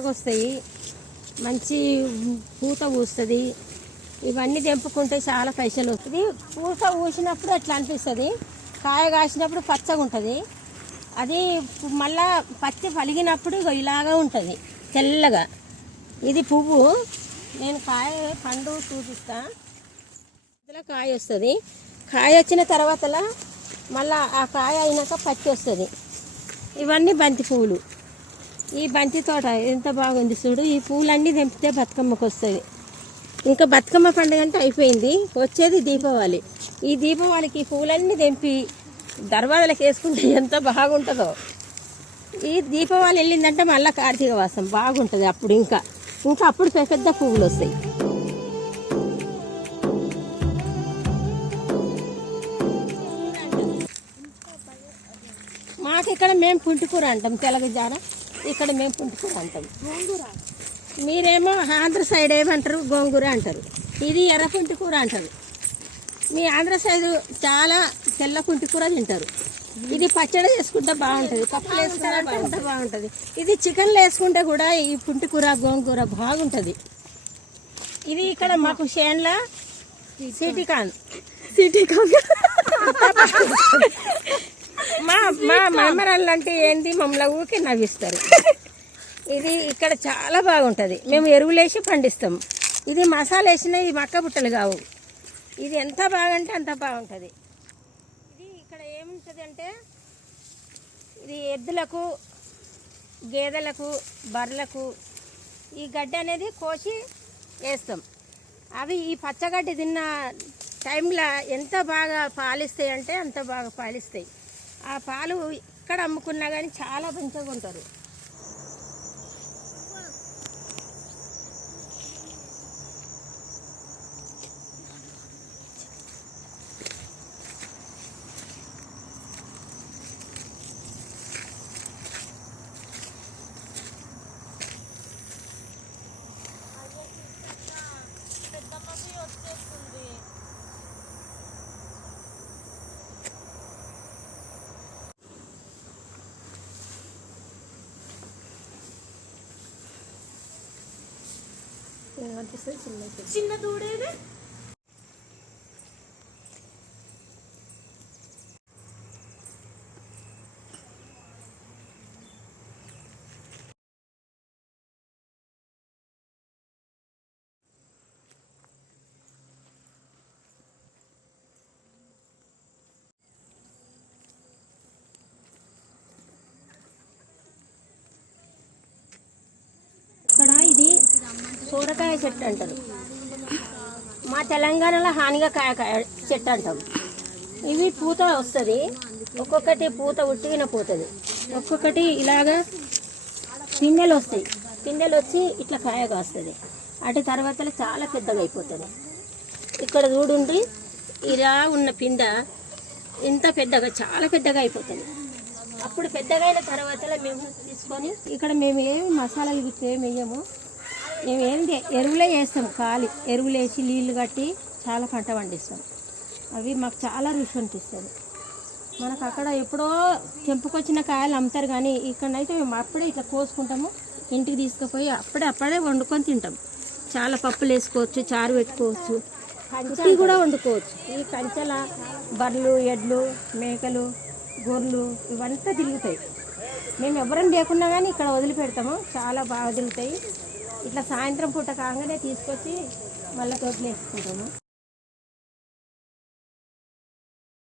బాగా వస్తాయి, మంచి పూత పూస్తుంది. ఇవన్నీ తెంపుకుంటే చాలా పైసలు వస్తుంది. పూత పూసినప్పుడు అట్లా అనిపిస్తుంది, కాయ కాసినప్పుడు పచ్చగా ఉంటుంది. అది మళ్ళా పచ్చి పలిగినప్పుడు ఇలాగా ఉంటుంది తెల్లగా. ఇది పువ్వు. నేను కాయ పండు చూపిస్తా. ఇందులో కాయ వస్తుంది. కాయ వచ్చిన తర్వాత మళ్ళీ ఆ కాయ అయినాక పచ్చి వస్తుంది. ఇవన్నీ బంతి పువ్వులు. ఈ బంతి తోట ఎంత బాగుంది చూడు. ఈ పువ్వులన్నీ తెంపితే బతుకమ్మకు వస్తుంది. ఇంకా బతుకమ్మ పండుగ అంటే అయిపోయింది, వచ్చేది దీపావళి. ఈ దీపావళికి ఈ పువ్వులన్నీ తెంపి దర్వాజలకు వేసుకుంటే ఎంత బాగుంటుందో. ఈ దీపావళి వెళ్ళిందంటే మళ్ళీ కార్తీక మాసం బాగుంటుంది. అప్పుడు ఇంకా అప్పుడు పెద్ద పువ్వులు వస్తాయి. మాకు ఇక్కడ మేము పుంటికూర అంటాం, తెలగజార. ఇక్కడ మేము పుంటికూర అంటాం. మీరేమో ఆంధ్ర సైడ్ ఏమంటారు, గోంగూర అంటారు. ఇది ఎర్ర పుంటికూర అంటారు. మీ ఆంధ్ర సైడ్ చాలా తెల్ల పుంటికూర తింటారు. ఇది పచ్చడి వేసుకుంటే బాగుంటుంది, పప్పులు వేసుకుంటే బాగుంటుంది. ఇది చికెన్లో వేసుకుంటే కూడా ఈ పుంటికూర గోంగూర బాగుంటుంది. ఇది ఇక్కడ మాకు చేన్ల సిటీకాన్ మా మమ్మరాళ్ళు అంటే ఏంటి, మమ్మల్ని ఊకే నవ్విస్తారు. ఇది ఇక్కడ చాలా బాగుంటుంది. మేము ఎరువులేసి పండిస్తాం. ఇది మసాలా వేసిన ఈ మక్క బుట్టలు కావు. ఇది ఎంత బాగుంటే అంత బాగుంటుంది. ఇది ఇక్కడ ఏముంటుంది అంటే, ఇది ఎద్దులకు, గేదెలకు, బర్రెలకు ఈ గడ్డి అనేది కోసి వేస్తాం. అవి ఈ పచ్చగడ్డి తిన్న టైంలో ఎంత బాగా పాలిస్తాయి అంటే అంత బాగా పాలిస్తాయి. ఆ పాలు ఇక్కడ అమ్ముకున్నా కానీ చాలా మంచిగా ఉంటారు. చిన్న దూడేది ఇక్కడ. ఇది సోరకాయ చెట్టు అంటారు. మా తెలంగాణలో హానిగాకాయ చెట్టు అంటాం. ఇవి పూత వస్తుంది. ఒక్కొక్కటి పూత ఉట్టిన పోతుంది, ఒక్కొక్కటి ఇలాగా పిందెలు వస్తాయి. పిందెలు వచ్చి ఇట్లా కాయ కాస్తుంది. అటు తర్వాత చాలా పెద్దగా అయిపోతుంది. ఇక్కడ చూడుండి, ఇలా ఉన్న పిండ ఇంత పెద్దగా, చాలా పెద్దగా అయిపోతుంది. అప్పుడు పెద్దగా అయిన తర్వాత మేము తీసుకొని ఇక్కడ మేము ఏమి మసాలాలు ఇవి ఏమి వేయము. మేము ఏంటి ఎరువులే వేస్తాం. ఖాళీ ఎరువులు వేసి నీళ్ళు కట్టి చాలా పంట పండిస్తాం. అవి మాకు చాలా రుచి అనిపిస్తుంది. మనకు అక్కడ ఎప్పుడో తెంపుకొచ్చిన కాయలు అమ్ముతారు, కానీ ఇక్కడైతే మేము అప్పుడే ఇట్లా కోసుకుంటాము, ఇంటికి తీసుకుపోయి అప్పుడే వండుకొని తింటాం. చాలా పప్పులు వేసుకోవచ్చు, చారు పెట్టుకోవచ్చు, కంచి కూడా వండుకోవచ్చు. ఈ కంచెల బర్రెలు, ఎడ్లు, మేకలు, గొర్రెలు ఇవంతా తిరుగుతాయి. మేము ఎవరం లేకున్నా కానీ ఇక్కడ వదిలిపెడతాము, చాలా బాగా తిరుగుతాయి. ఇట్లా సాయంత్రం పూట కాగానే తీసుకొచ్చి మళ్ళీ తోటలు వేసుకుంటాము.